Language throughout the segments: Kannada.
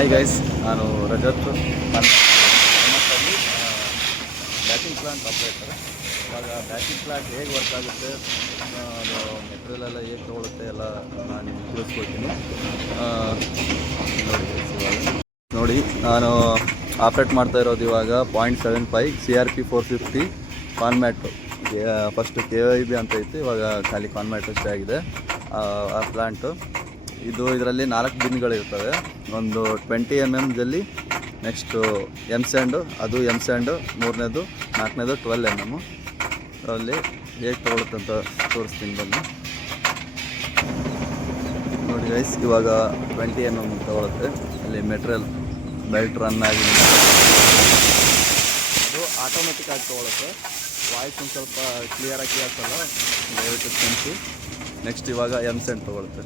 ಹಾಯ್ ಗೈಸ್, ನಾನು ರಜತ್ ಬ್ಯಾಟಿಂಗ್ ಪ್ಲಾಂಟ್ ಆಪ್ರೇಟರ್. ಇವಾಗ ಬ್ಯಾಟಿಂಗ್ ಪ್ಲಾಂಟ್ ಹೇಗೆ ವರ್ಕ್ ಆಗುತ್ತೆ, ಅದು ಮೆಟೀರಿಯಲ್ ಎಲ್ಲ ಹೇಗೆ ತೊಗೊಳುತ್ತೆ ಎಲ್ಲ ನಾನು ನಿಮ್ಗೆ ತಿಳಿಸ್ಕೊಡ್ತೀನಿ. ನೋಡಿ ನಾನು ಆಪ್ರೇಟ್ ಮಾಡ್ತಾ ಇರೋದು ಇವಾಗ 0.75 CRP 450 ಕಾನ್ಮ್ಯಾಟು. ಫಸ್ಟು KYB ಅಂತ ಇತ್ತು, ಇವಾಗ ಖಾಲಿ ಕಾನ್ಮ್ಯಾಟ್ ಅಷ್ಟೇ ಆಗಿದೆ ಆ ಪ್ಲಾಂಟು. ಇದರಲ್ಲಿ 4 ಬಿನ್ಗಳಿರ್ತವೆ. ಒಂದು 20 mm ಜಲ್ಲಿ, ನೆಕ್ಸ್ಟು ಸ್ಯಾಂಡು, ಅದು ಸ್ಯಾಂಡು, ಮೂರನೇದು, ನಾಲ್ಕನೇದು 12 mm. ಅದರಲ್ಲಿ ಹೇಗೆ ತೊಗೊಳುತ್ತೆ ಅಂತ ತೋರಿಸ್ತೀನಿ ಬನ್ನಿ. ನೋಡಿ ಗೈಸ್, ಇವಾಗ 20 mm ತೊಗೊಳುತ್ತೆ. ಅಲ್ಲಿ ಮೆಟೀರಿಯಲ್ ಬೆಲ್ಟ್ ರನ್ ಆಗಿ ಅದು ಆಟೋಮೆಟಿಕ್ ಆಗಿ ತೊಗೊಳುತ್ತೆ. ವಾಯ್ಸ್ ಒಂದು ಸ್ವಲ್ಪ ಕ್ಲಿಯರಾಗಿ ಕೇಳಿಸಲ್ಲ, ದಯವಿಟ್ಟು ಕ್ಷಮಿಸಿ. ನೆಕ್ಸ್ಟ್ ಇವಾಗ ಸ್ಯಾಂಡ್ ತೊಗೊಳುತ್ತೆ.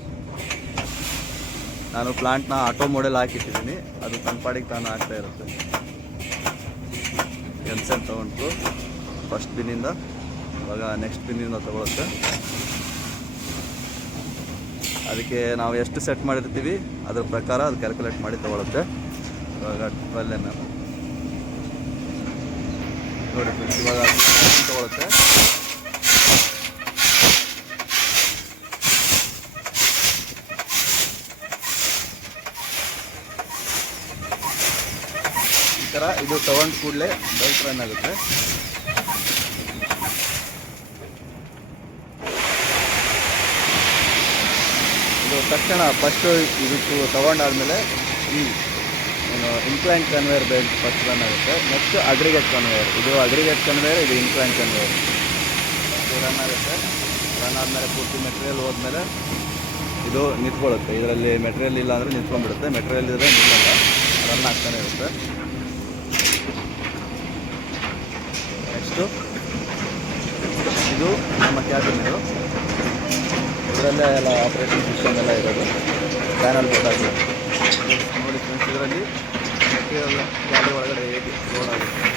ನಾನು ಪ್ಲಾಂಟ್ನ ಆಟೋ ಮೋಡೆಲ್ ಹಾಕಿಟ್ಟಿದ್ದೀನಿ, ಅದು ತನ್ನ ಪಾಡಿಗೆ ತಾನು ಆಗ್ತಾ ಇರುತ್ತೆ. ಸ್ಯಾಂಡ್ ತೊಗೊಂಡು ಫಸ್ಟ್ ಬಿನ್ನಿಂದ ಇವಾಗ ನೆಕ್ಸ್ಟ್ ಬಿನ್ನಿಂದ ತೊಗೊಳುತ್ತೆ. ಅದಕ್ಕೆ ನಾವು ಎಷ್ಟು ಸೆಟ್ ಮಾಡಿರ್ತೀವಿ ಅದ್ರ ಪ್ರಕಾರ ಅದು ಕ್ಯಾಲ್ಕುಲೇಟ್ ಮಾಡಿ ತೊಗೊಳುತ್ತೆ. ಇವಾಗ 12 mm ನೋಡಿ ಫ್ರೆಂಡ್ಸ್, ಇವಾಗ ತೊಗೊಳುತ್ತೆ. ಈ ಥರ ಇದು ತಗೊಂಡು ಕೂಡಲೇ ಬೆಲ್ಟ್ ರನ್ ಆಗುತ್ತೆ. ಇದು ತಕ್ಷಣ ಫಸ್ಟು ಇದಕ್ಕೆ ತಗೊಂಡಾದ್ಮೇಲೆ incline conveyor belt first run ಆಗುತ್ತೆ. ನೆಕ್ಸ್ಟ್ ಅಗ್ರಿಗೇಟ್ ಕನ್ವೇಯರ್, ಇದು ಅಗ್ರಿಗೇಟ್ ಕನ್ವೇಯರ್, ಇದು ಇನ್ಕ್ಲೈನ್ ಕನ್ವೇಯರ್. ಇದು ರನ್ ಆಗುತ್ತೆ. ರನ್ ಆದಮೇಲೆ ಪೂರ್ತಿ ಮೆಟೀರಿಯಲ್ ಹೋದ್ಮೇಲೆ ಇದು ನಿಂತ್ಕೊಳ್ಳುತ್ತೆ. ಇದರಲ್ಲಿ ಮೆಟೀರಿಯಲ್ ಇಲ್ಲ ಅಂದರೆ ನಿಂತ್ಕೊಂಡ್ಬಿಡುತ್ತೆ, ಮೆಟೀರಿಯಲ್ ಇದ್ದರೆ ನಿಲ್ಲಲ್ಲ, ರನ್ ಆಗ್ತಾನೆ ಇರುತ್ತೆ. ನೆಕ್ಸ್ಟು ಇದು ನಮ್ಮ ಕ್ಯಾಬಿನ್. ಇದರಲ್ಲೇ ಎಲ್ಲ ಆಪ್ರೇಟಿಂಗ್ ಸಿಸ್ಟಮ್ ಎಲ್ಲ ಇರೋದು, ಪ್ಯಾನಲ್ ಬೇಕಾಗಿ ನೋಡಿ ಫ್ರೆಂಡ್ಸ್. ಇದರಲ್ಲಿ ಮೆಟೀರಿಯಲ್ ಗಾಡಿ ಒಳಗಡೆ ಹೇಗೆ ಲೋಡ್ ಆಗುತ್ತೆ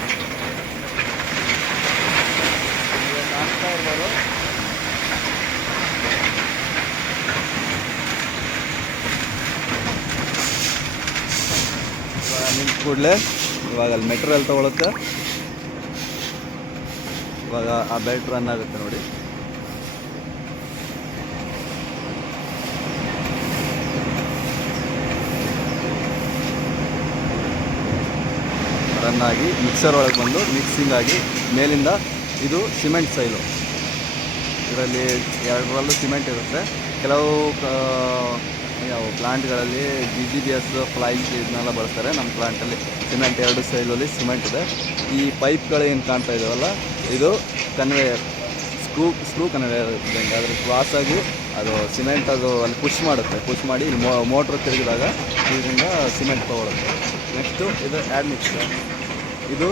ಕಾಣಿಸ್ತಾ ಇರ್ಬೋದು. ಇವಾಗ ನಿಂತ ಕೂಡಲೇ ಇವಾಗ ಅಲ್ಲಿ ಮೆಟೀರಿಯಲ್ ತೊಗೊಳುತ್ತೆ. ಇವಾಗ ಆ ಬೆಲ್ಟ್ ರನ್ ಆಗುತ್ತೆ ನೋಡಿ. ರನ್ ಆಗಿ ಮಿಕ್ಸರ್ ಒಳಗೆ ಬಂದು ಮಿಕ್ಸಿಂಗ್ ಆಗಿ ಮೇಲಿಂದ ಇದು ಸಿಮೆಂಟ್ ಸೈಲು. ಇದರಲ್ಲಿ ಎರಡರಲ್ಲೂ ಸಿಮೆಂಟ್ ಇರುತ್ತೆ. ಕೆಲವು ಪ್ಲಾಂಟ್ಗಳಲ್ಲಿ GGBS ಫ್ಲೈಸ್ ಇದನ್ನೆಲ್ಲ ಬಳಸ್ತಾರೆ. ನಮ್ಮ ಪ್ಲಾಂಟಲ್ಲಿ ಸಿಮೆಂಟ್, 2 ಸೈಲಲ್ಲಿ ಸಿಮೆಂಟ್ ಇದೆ. ಈ ಪೈಪ್ಗಳು ಏನು ಕಾಣ್ತಾ ಇದ್ದಾವಲ್ಲ, ಇದು ಕನ್ವೇಯರ್, ಸ್ಕ್ರೂ ಕನ್ವೇಯರ್ ಇದ್ದಂಗೆ. ಅದ್ರ ಕ್ರಾಸಾಗಿ ಅದು ಸಿಮೆಂಟ್ ಅದು ಅಲ್ಲಿ ಪುಷ್ ಮಾಡುತ್ತೆ. ಪುಷ್ ಮಾಡಿ ಇಲ್ಲಿ ಮೋಟ್ರ್ ತಿರುಗಿದಾಗ ಇದರಿಂದ ಸಿಮೆಂಟ್ ತೊಗೊಳುತ್ತೆ. ನೆಕ್ಸ್ಟು ಇದು ಆ್ಯಡ್ ಮಿಕ್ಸರ್. ಇದು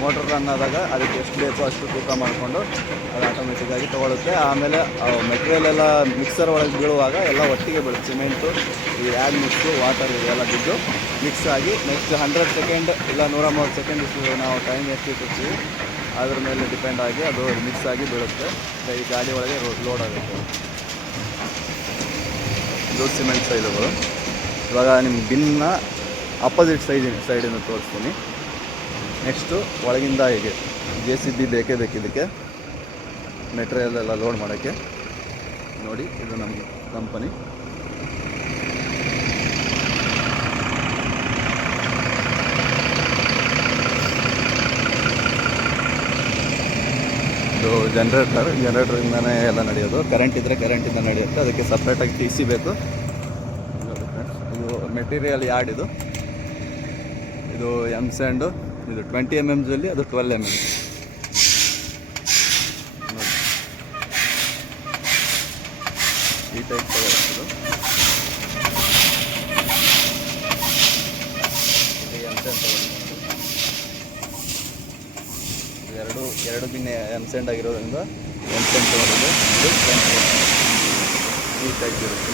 ಮೋಟ್ರ್ ರನ್ ಆದಾಗ ಅದಕ್ಕೆ ಎಷ್ಟು ಬೇಕೋ ಅಷ್ಟು ತೂಕ ಮಾಡಿಕೊಂಡು ಅದು ಆಟೋಮೆಟಿಕ್ಕಾಗಿ ತೊಗೊಳುತ್ತೆ. ಆಮೇಲೆ ಮೆಟೀರಿಯಲ್ ಎಲ್ಲ ಮಿಕ್ಸರ್ ಒಳಗೆ ಬೀಳುವಾಗ ಎಲ್ಲ ಒಟ್ಟಿಗೆ ಬೀಳುತ್ತೆ. ಸಿಮೆಂಟು, ಈ ಆ್ಯಡ್ ಮಿಕ್ಸು, ವಾಟರ್ ಇದೆಲ್ಲ ಬಿದ್ದು ಮಿಕ್ಸ್ ಆಗಿ ನೆಕ್ಸ್ಟ್ 100 ಸೆಕೆಂಡ್ ಇಲ್ಲ 130 ಸೆಕೆಂಡ್ ನಾವು ಟೈಮ್ ಎಷ್ಟು ಇಟ್ಟಿರ್ತೀವಿ ಅದ್ರ ಮೇಲೆ ಡಿಪೆಂಡ್ ಆಗಿ ಅದು ಮಿಕ್ಸ್ ಆಗಿ ಬೀಳುತ್ತೆ. ಈ ಗಾಡಿ ಒಳಗೆ ಲೋಡ್ ಆಗುತ್ತೆ. ಇದು ಸಿಮೆಂಟ್ ಸೈಲುಗಳು. ಇವಾಗ ನಿಮ್ಮ ಬಿನ್ನ ಅಪೋಸಿಟ್ ಸೈಡಿಂದ ತೋರಿಸ್ತೀನಿ. ನೆಕ್ಸ್ಟು ಒಳಗಿಂದ ಹೀಗೆ JCB ಬೇಕೇ ಬೇಕಿದ್ದಕ್ಕೆ ಮೆಟೀರಿಯಲ್ ಎಲ್ಲ ಲೋಡ್ ಮಾಡೋಕ್ಕೆ. ನೋಡಿ, ಇದು ನಮ್ಮ ಕಂಪನಿ. ಇದು ಜನರೇಟರಿಂದನೇ ಎಲ್ಲ ನಡೆಯೋದು. ಕರೆಂಟ್ ಇದ್ದರೆ ಕರೆಂಟಿಂದ ನಡೆಯುತ್ತೆ. ಅದಕ್ಕೆ ಸಪ್ರೇಟಾಗಿ TC ಬೇಕು. ಇದು ಮೆಟೀರಿಯಲ್ ಯಾರ್ಡ್. ಇದು ಸ್ಯಾಂಡು, ಇದು 20 mm ಜಲ್ಲಿ, ಅದು 12 mm. ನೋಡಿ, ಈ ಟೈಪ್ ತಗೊಳ್ಬೋದು. ಇದು ಸ್ಯಾಂಡ್ ತಗೊಳ್ಬೋದು. ಎರಡು ಬಿನ್ನೆ ಸ್ಯಾಂಡ್ ಆಗಿರೋದ್ರಿಂದ ಸ್ಯಾಂಡ್ ತಗೊಳ್ಳೋದು. ಇದು ಈ ಟೈಪ್ ಇರುತ್ತೆ.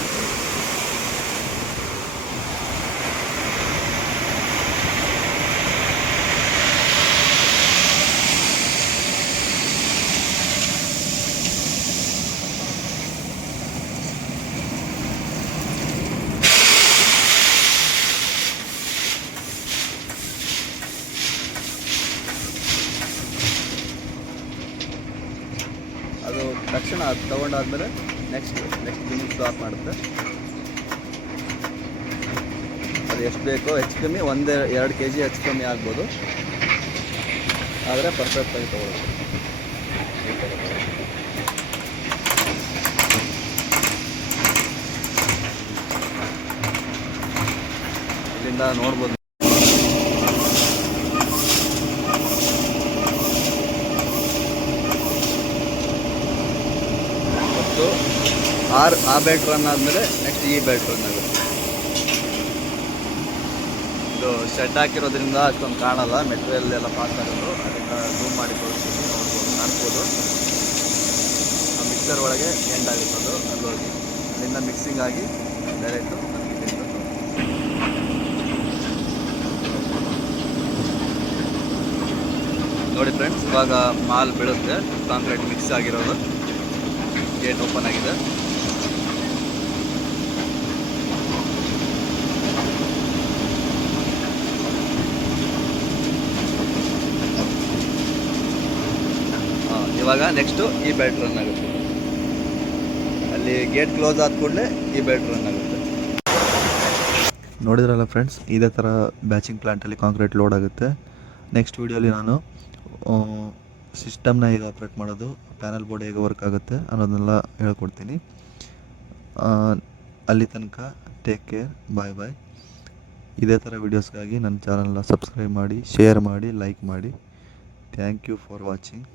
ತಕ್ಷಣ ಅದು ತೊಗೊಂಡಾದ್ಮೇಲೆ ನೆಕ್ಸ್ಟ್ ಬಿನ್ನಿಂಗ್ ಸ್ಟಾಪ್ ಮಾಡುತ್ತೆ. ಅದು ಎಷ್ಟು ಬೇಕೋ ಹೆಚ್ಚು ಕಮ್ಮಿ 1-2 kg ಹೆಚ್ಚು ಕಮ್ಮಿ ಆಗ್ಬೋದು, ಆದರೆ ಪರ್ಫೆಕ್ಟಾಗಿ ತೊಗೊಳುತ್ತೆ. ಇಲ್ಲಿಂದ ನೋಡ್ಬೋದು. ಮತ್ತು ಆ ಬೆಲ್ಟ್ ರನ್ ಆದಮೇಲೆ ನೆಕ್ಸ್ಟ್ ಈ ಬೆಲ್ಟ್ ರನ್ ಆಗುತ್ತೆ. ಇದು ಶೆಡ್ ಹಾಕಿರೋದ್ರಿಂದ ಅಷ್ಟೊಂದು ಕಾಣಲ್ಲ, ಮೆಟೀರಿಯಲ್ ಎಲ್ಲ ಪಾಸ್ ಆಗೋದು, ಅದರಿಂದ ಝೂಮ್ ಮಾಡಿ ತೋರಿಸ್ತೀನಿ, ನೋಡ್ಬೋದು, ಕಾಣಿಸ್ಬೋದು. ಮಿಕ್ಸರ್ ಒಳಗೆ ಎಂಡ್ ಆಗುತ್ತೆ ಅದು, ಅಲ್ಲೋಗಿ ಅಲ್ಲಿಂದ ಮಿಕ್ಸಿಂಗ್ ಆಗಿ ಡೈರೆಕ್ಟು ನಮಗೆ ಇಲ್ಲಿಂದ ನೋಡಿ ಫ್ರೆಂಡ್ಸ್, ಇವಾಗ ಮಾಲ್ ಬೀಳುತ್ತೆ. ಕಾಂಕ್ರೀಟ್ ಮಿಕ್ಸ್ ಆಗಿರೋದು, ಗೇಟ್ ಓಪನ್ ಆಗಿದೆ. ಇವಾಗ ನೆಕ್ಸ್ಟು ಈ ಬೆಲ್ಟ್ ರನ್ ಆಗುತ್ತೆ. ಅಲ್ಲಿ ಗೇಟ್ ಕ್ಲೋಸ್ ಆದ ಕೂಡಲೇ ಈ ಬೆಲ್ಟ್ ರನ್ ಆಗುತ್ತೆ. ನೋಡಿದ್ರಲ್ಲ ಫ್ರೆಂಡ್ಸ್, ಇದೇ ಥರ ಬ್ಯಾಚಿಂಗ್ ಪ್ಲ್ಯಾಂಟಲ್ಲಿ ಕಾಂಕ್ರೀಟ್ ಲೋಡ್ ಆಗುತ್ತೆ. ನೆಕ್ಸ್ಟ್ ವೀಡಿಯೋಲಿ ನಾನು ಸಿಸ್ಟಮ್ನ ಹೇಗೆ ಆಪ್ರೇಟ್ ಮಾಡೋದು, ಪ್ಯಾನಲ್ ಬೋರ್ಡ್ ಹೇಗೆ ವರ್ಕ್ ಆಗುತ್ತೆ ಅನ್ನೋದನ್ನೆಲ್ಲ ಹೇಳ್ಕೊಡ್ತೀನಿ. ಅಲ್ಲಿ ತನಕ ಟೇಕ್ ಕೇರ್, ಬಾಯ್ ಬಾಯ್. ಇದೇ ಥರ ವೀಡಿಯೋಸ್ಗಾಗಿ ನನ್ನ ಚಾನಲ್ನ ಸಬ್ಸ್ಕ್ರೈಬ್ ಮಾಡಿ, ಶೇರ್ ಮಾಡಿ, ಲೈಕ್ ಮಾಡಿ. Thank you for watching.